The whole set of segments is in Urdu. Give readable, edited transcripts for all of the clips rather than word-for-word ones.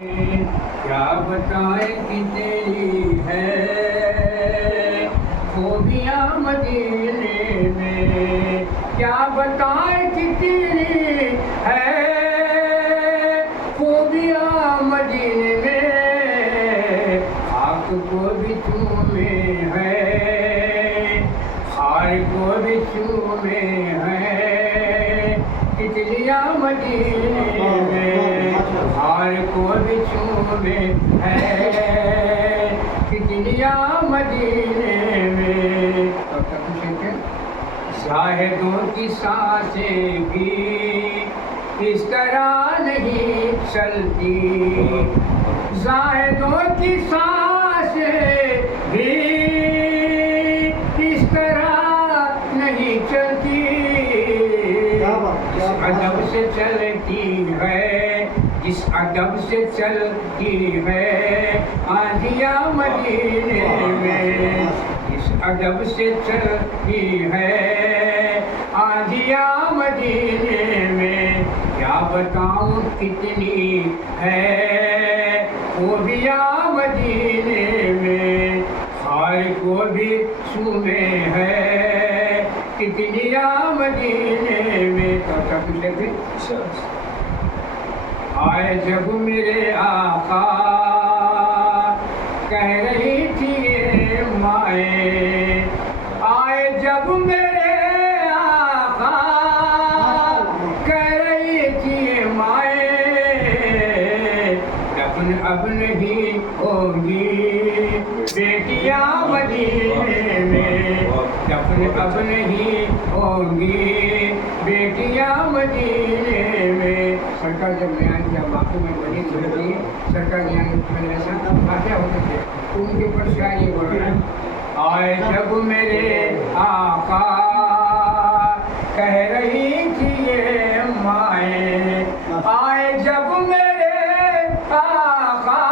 کیا بتائیں کہ تیری ہے خوبیاں مدینے میں، کیا بتائیں کہ تیری ہے خوبیاں مدینے میں، خاک کو بھی چومے ہے خار کو بھی چومے ہے، تتلیاں مدینے میں خار کو بھی چومے ہے، تتلیاں مدینے میں۔ زاہدوں کی سانسیں بھی اس طرح نہیں چلتی، زاہدوں کی سانسیں بھی اس طرح نہیں چلتی، جس ادب سے چلتی ہے، جس ادب سے چلتی ہے آندھیاں مدینے میں، جس ادب سے چلتی ہے آندھیاں مدینے میں، کیا بتاؤں کتنی ہے خوبیاں مدینے میں، خار کو بھی چومے ہے تتلیاں مدینے میں۔ آئے جب میرے آقا کہہ رہی تھی یہ مائیں، آئے جب میرے آقا کہہ رہی تھی یہ مائیں، دفن اب نہیں ہوگی بیٹیاں مدینے میں، دفن اب نہیں ہوگی بیٹیاں مدینے میں۔ سرکار جب بیان کیا باقی میں بڑی چھوڑی سرکار بیان مدرسہ واقعہ ہوتے تھے، ان کے اوپر شاعری بول رہا ہے۔ آئے جب میرے آقا کہہ رہی تھی یہ مائیں، آئے جب میرے آقا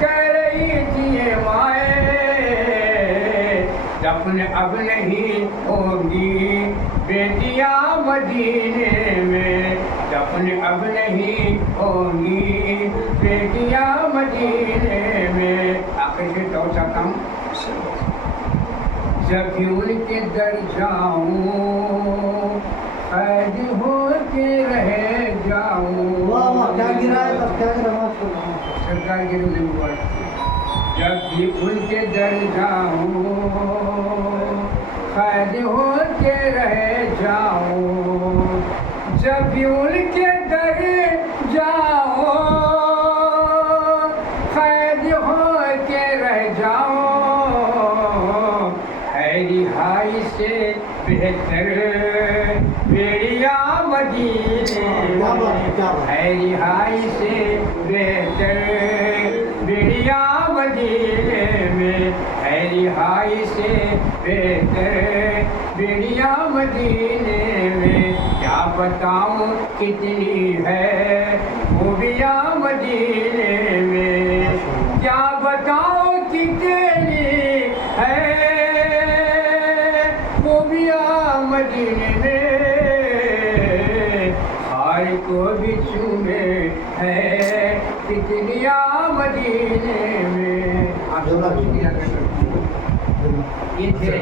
کہہ رہی تھی یہ مائیں، دفن اب نہیں ہوگی بیٹیاں مدینے میں، دفن اب نہیں ہوگی بیٹیاں مدینے میں۔ آخر سے تو چاہتا ہوں، جب بھی ان کے در جاؤں قید ہو کے رہ جاؤں، سرکار کے روزے میں، جب بھی ان کے در جاؤں قید ہو کے رہ جاؤں، جب بھی ان کے در جاؤں قید ہو کے رہ جاؤں، ہے رہائی سے بہتر بیڑیاں مدینے میں، ہے رہائی سے بہتر بیڑیاں مدینے میں، ہے رہائی سے بہتر بیڑیاں مدینے میں، کیا بتاؤں کتنی ہے خوبیاں مدینے میں، کیا بتاؤں کتنی ہے خوبیاں مدینے میں، خار کو بھی چومے ہے تتلیاں مدینے میں۔ یہ تھے